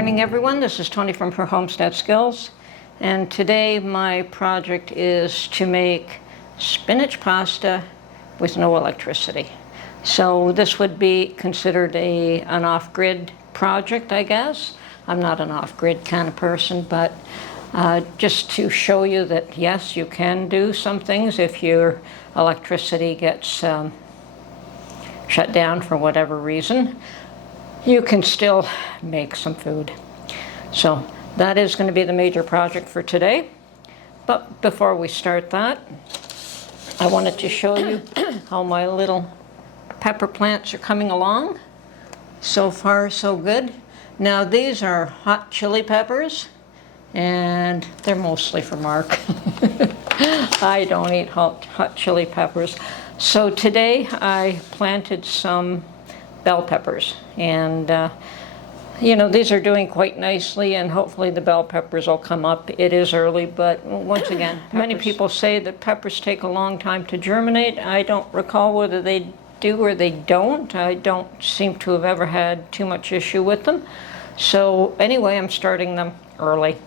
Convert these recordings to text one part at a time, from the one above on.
morning, everyone. This is Tony from her Homestead Skills, and today my project is to make spinach pasta with no electricity. So this would be considered an off-grid project, I guess. I'm not an off-grid kind of person, but just to show you that yes, you can do some things if your electricity gets shut down for whatever reason. You can still make some food. So that is going to be the major project for today. But before we start that, I wanted to show you how my little pepper plants are coming along. So far, so good. Now these are hot chili peppers, and they're mostly for Mark. I don't eat hot chili peppers. So today I planted some bell peppers, and you know, these are doing quite nicely, and hopefully the bell peppers will come up. It is early, but once again, many people say that peppers take a long time to germinate. I don't recall whether they do or they don't. I don't seem to have ever had too much issue with them. So anyway, I'm starting them early.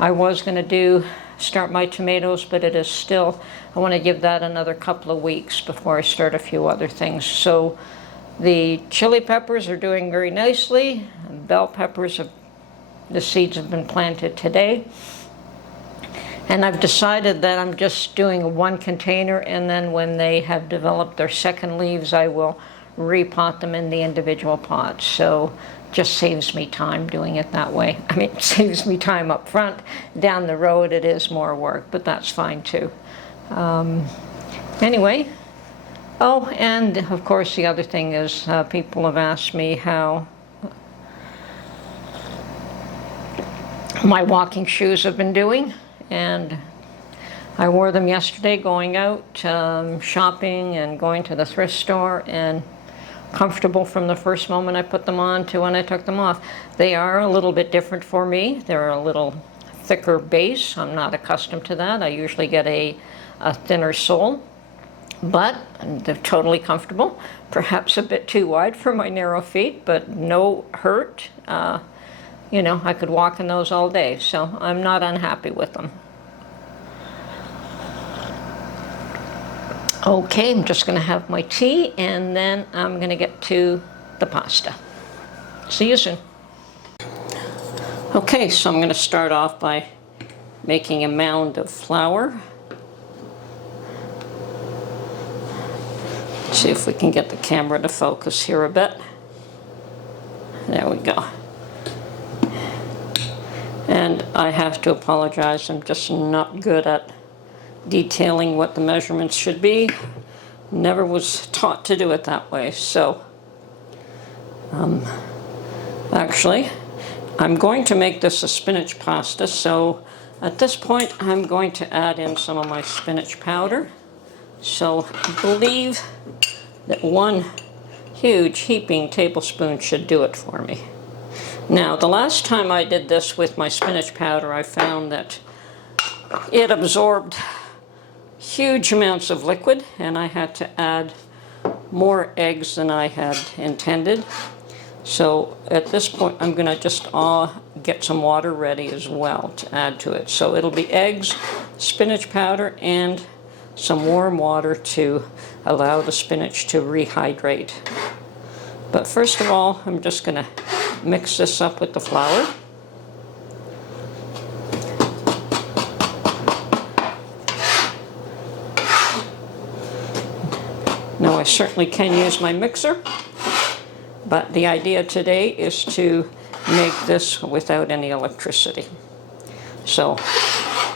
I was going to start my tomatoes, but it is still, I want to give that another couple of weeks before I start a few other things. So the chili peppers are doing very nicely. Bell peppers, the seeds have been planted today. And I've decided that I'm just doing one container, and then when they have developed their second leaves, I will repot them in the individual pots. So just saves me time doing it that way. I mean, it saves me time up front. Down the road, it is more work, but that's fine too. Anyway. Oh, and of course the other thing is people have asked me how my walking shoes have been doing, and I wore them yesterday going out shopping and going to the thrift store, and comfortable from the first moment I put them on to when I took them off. They are a little bit different for me. They're a little thicker base. I'm not accustomed to that. I usually get a thinner sole. But they're totally comfortable, perhaps a bit too wide for my narrow feet, but no hurt. You know, I could walk in those all day, so I'm not unhappy with them. Okay, I'm just going to have my tea, and then I'm going to get to the pasta. See you soon. Okay, so I'm going to start off by making a mound of flour. See if we can get the camera to focus here a bit. There we go. And I have to apologize, I'm just not good at detailing what the measurements should be. Never was taught to do it that way. So actually, I'm going to make this a spinach pasta, so at this point I'm going to add in some of my spinach powder. So I believe that one huge heaping tablespoon should do it for me. Now, the last time I did this with my spinach powder, I found that it absorbed huge amounts of liquid, and I had to add more eggs than I had intended. So at this point, I'm going to just get some water ready as well to add to it. So it'll be eggs, spinach powder, and some warm water to allow the spinach to rehydrate. But first of all, I'm just going to mix this up with the flour. Now I certainly can use my mixer, but the idea today is to make this without any electricity. So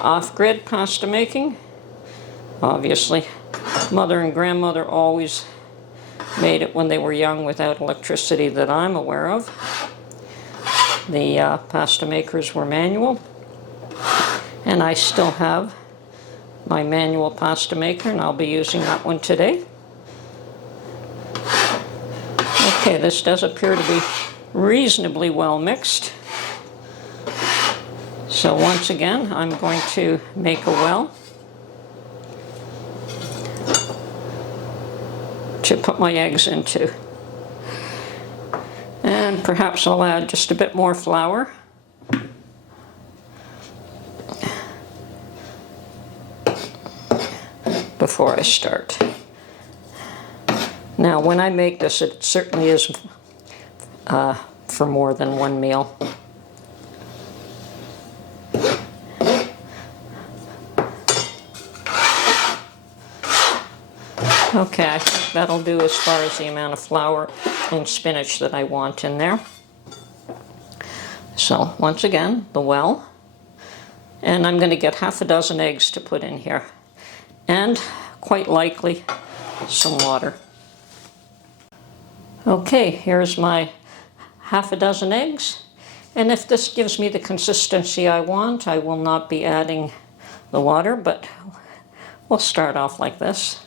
off-grid pasta making. Obviously, mother and grandmother always made it when they were young without electricity that I'm aware of. The pasta makers were manual, and I still have my manual pasta maker, and I'll be using that one today. Okay, this does appear to be reasonably well mixed. So once again, I'm going to make a well to put my eggs into. And perhaps I'll add just a bit more flour. Before I start. Now, when I make this, it certainly is for more than one meal. Okay, I think that'll do as far as the amount of flour and spinach that I want in there. So, once again, the well. And I'm going to get half a dozen eggs to put in here. And, quite likely, some water. Okay, here's my half a dozen eggs. And if this gives me the consistency I want, I will not be adding the water, but we'll start off like this.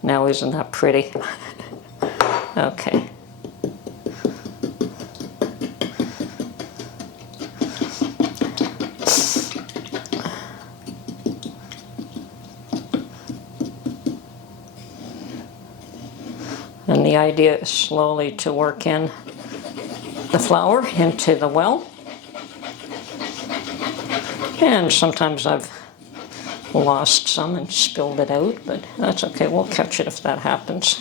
Now, isn't that pretty? Okay. And the idea is slowly to work in the flour into the well. And sometimes I've lost some and spilled it out, but that's okay, we'll catch it if that happens.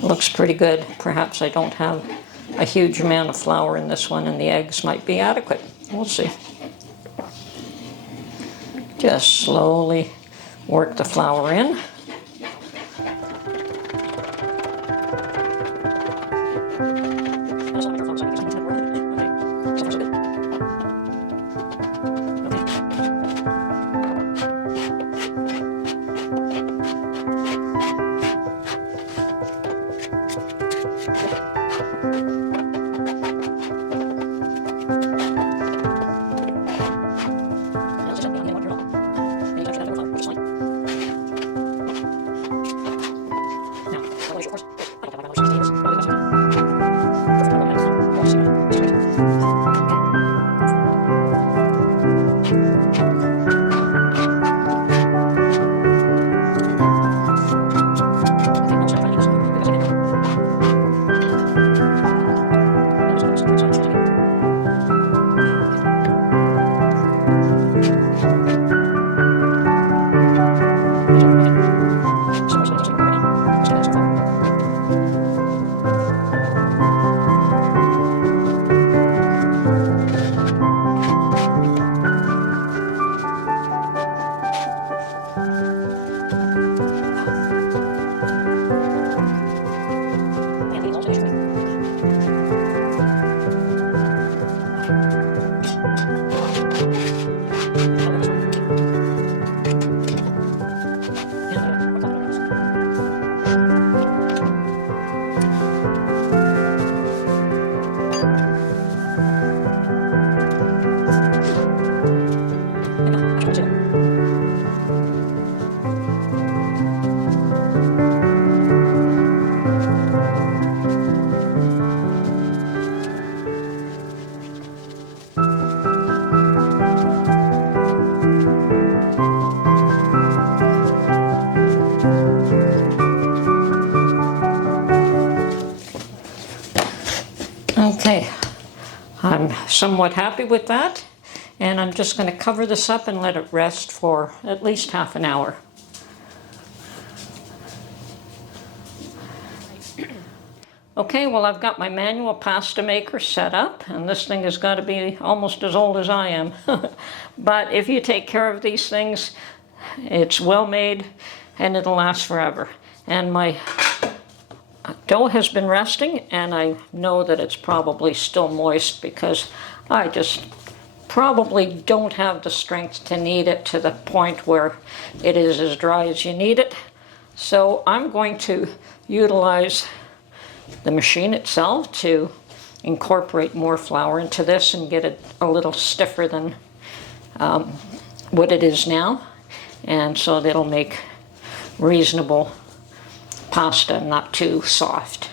Looks pretty good. Perhaps I don't have a huge amount of flour in this one and the eggs might be adequate. We'll see. Just slowly work the flour in. Okay, I'm somewhat happy with that, and I'm just going to cover this up and let it rest for at least half an hour. Okay, well, I've got my manual pasta maker set up, and this thing has got to be almost as old as I am. But if you take care of these things, it's well made and it'll last forever. And my dough has been resting, and I know that it's probably still moist because I just probably don't have the strength to knead it to the point where it is as dry as you need it. So I'm going to utilize the machine itself to incorporate more flour into this and get it a little stiffer than what it is now, and so that'll make reasonable pasta, not too soft.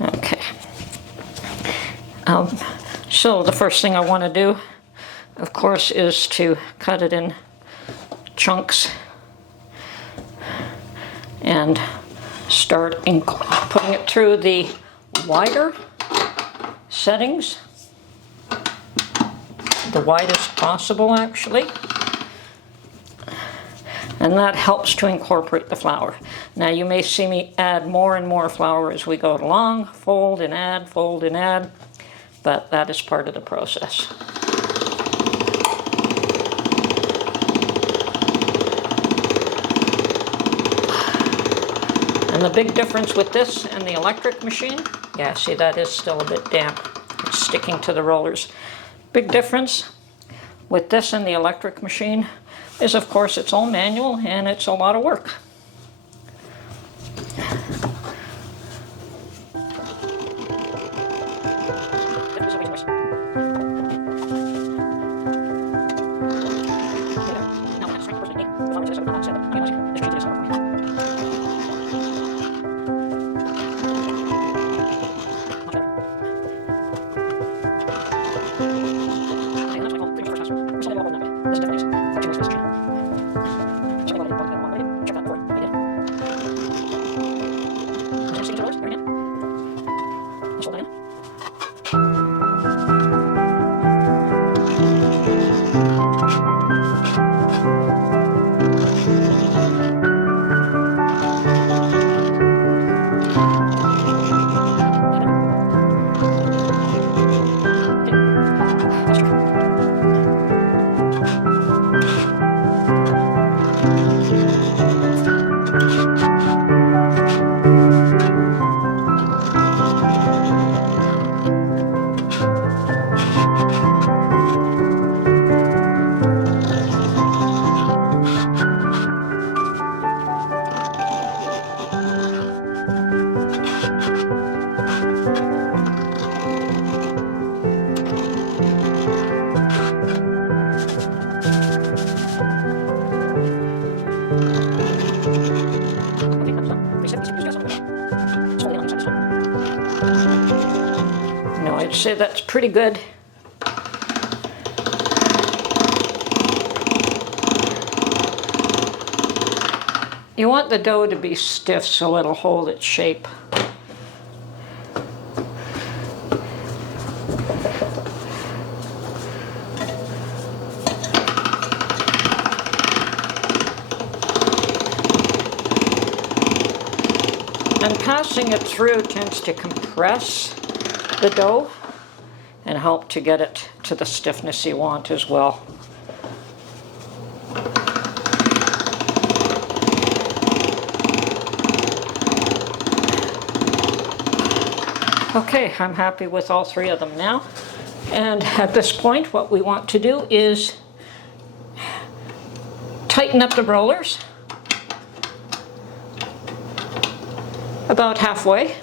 Okay. So the first thing I want to do, of course, is to cut it in chunks and start putting it through the wider settings, the widest possible actually, and that helps to incorporate the flour. Now you may see me add more and more flour as we go along, fold and add, but that is part of the process. And the big difference with this and the electric machine, yeah, see that is still a bit damp. It's sticking to the rollers. Big difference with this and the electric machine is, of course, it's all manual and it's a lot of work. No, I'd say that's pretty good. You want the dough to be stiff so it'll hold its shape. And passing it through tends to compress the dough and help to get it to the stiffness you want as well. Okay, I'm happy with all three of them now. And at this point, what we want to do is tighten up the rollers about halfway.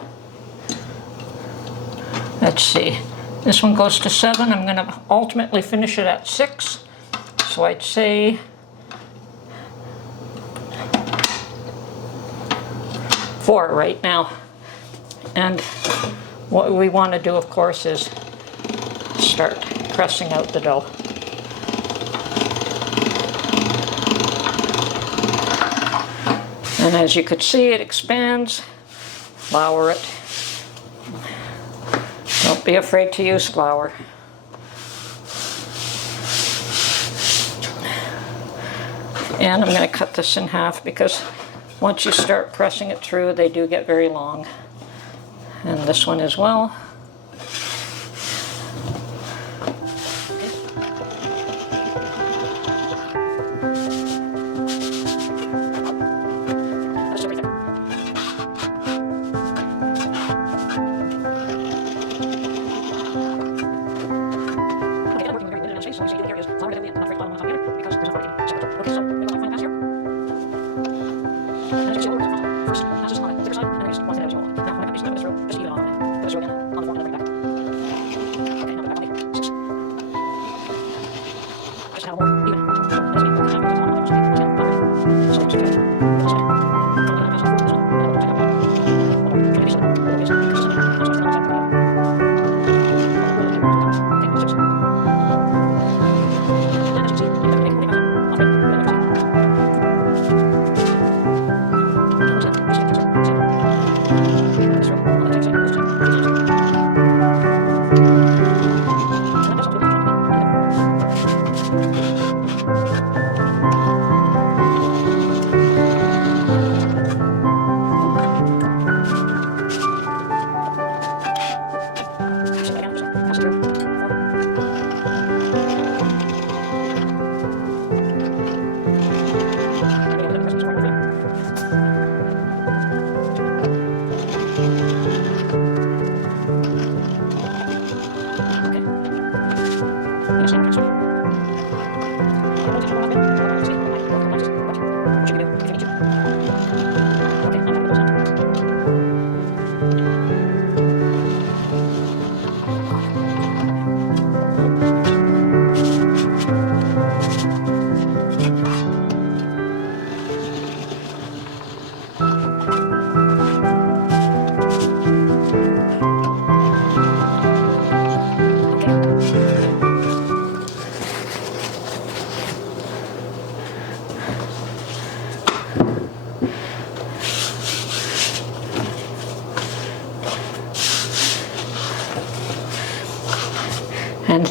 Let's see, this one goes to 7. I'm going to ultimately finish it at 6. So I'd say 4 right now. And what we want to do, of course, is start pressing out the dough. And as you could see, it expands. Flour it. Don't be afraid to use flour. And I'm going to cut this in half because once you start pressing it through, they do get very long. And this one as well.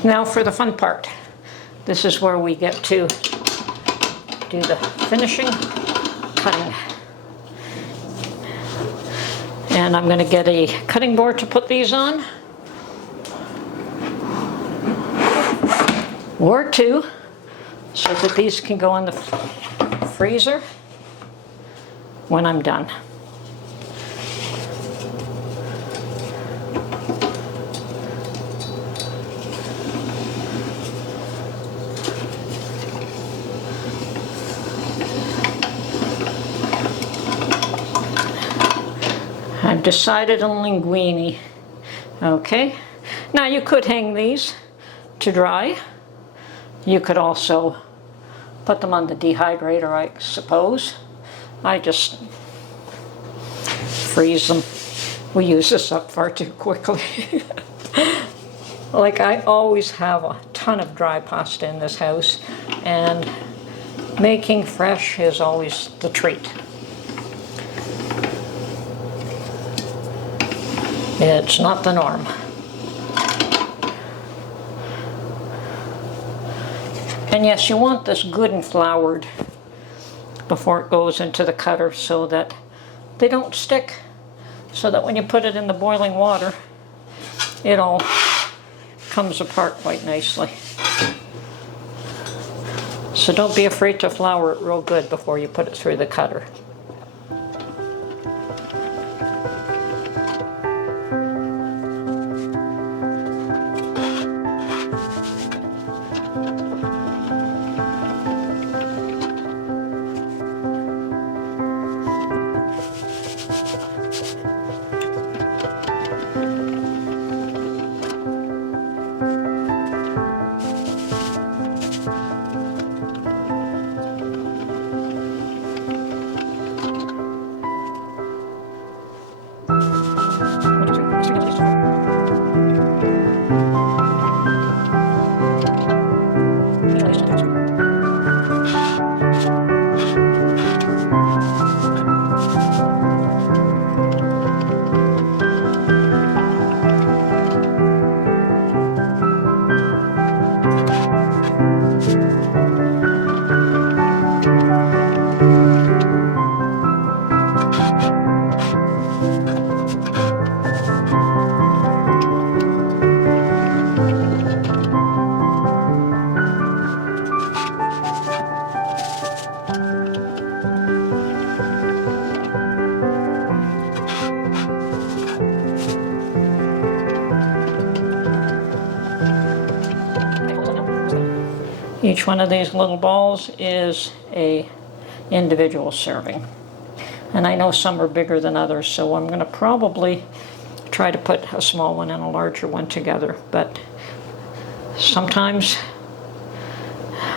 Now for the fun part. This is where we get to do the finishing, cutting. And I'm going to get a cutting board to put these on. Or two, so that these can go in the freezer when I'm done. I've decided on linguine. Okay, now you could hang these to dry. You could also put them on the dehydrator, I suppose. I just freeze them. We use this up far too quickly. Like, I always have a ton of dry pasta in this house, and making fresh is always the treat. It's not the norm. And yes, you want this good and floured before it goes into the cutter so that they don't stick, so that when you put it in the boiling water, it all comes apart quite nicely. So don't be afraid to flour it real good before you put it through the cutter. Each one of these little balls is a individual serving. And I know some are bigger than others, so I'm going to probably try to put a small one and a larger one together. But sometimes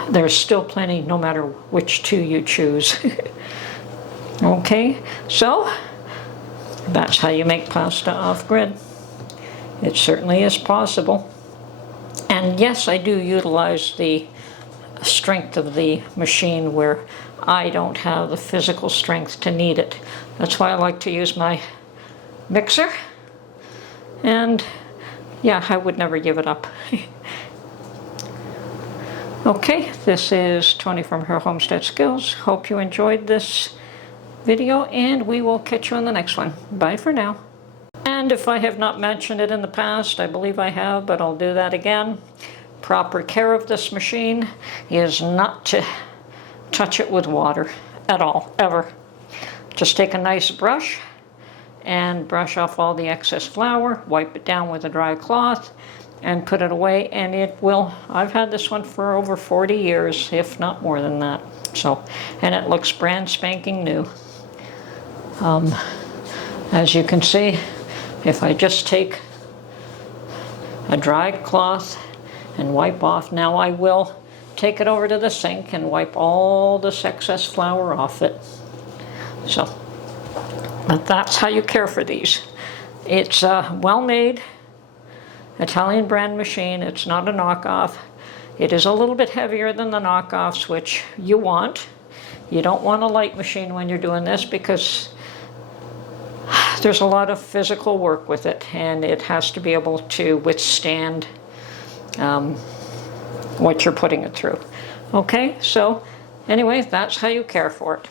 there's still plenty no matter which two you choose. Okay, so that's how you make pasta off-grid. It certainly is possible. And yes, I do utilize the strength of the machine where I don't have the physical strength to knead it. That's why I like to use my mixer. And yeah, I would never give it up. Okay, this is Tony from her Homestead Skills. Hope you enjoyed this video, and we will catch you on the next one. Bye for now. And if I have not mentioned it in the past, I believe I have, but I'll do that again. Proper care of this machine is not to touch it with water at all, ever. Just take a nice brush and brush off all the excess flour, wipe it down with a dry cloth, and put it away, and it will. I've had this one for over 40 years, if not more than that. So, and it looks brand spanking new. As you can see, if I just take a dry cloth and wipe off, now I will take it over to the sink and wipe all this excess flour off it. So, but that's how you care for these. It's a well-made Italian brand machine. It's not a knockoff. It is a little bit heavier than the knockoffs, which you want. You don't want a light machine when you're doing this because there's a lot of physical work with it, and it has to be able to withstand what you're putting it through. Okay, so anyway, that's how you care for it.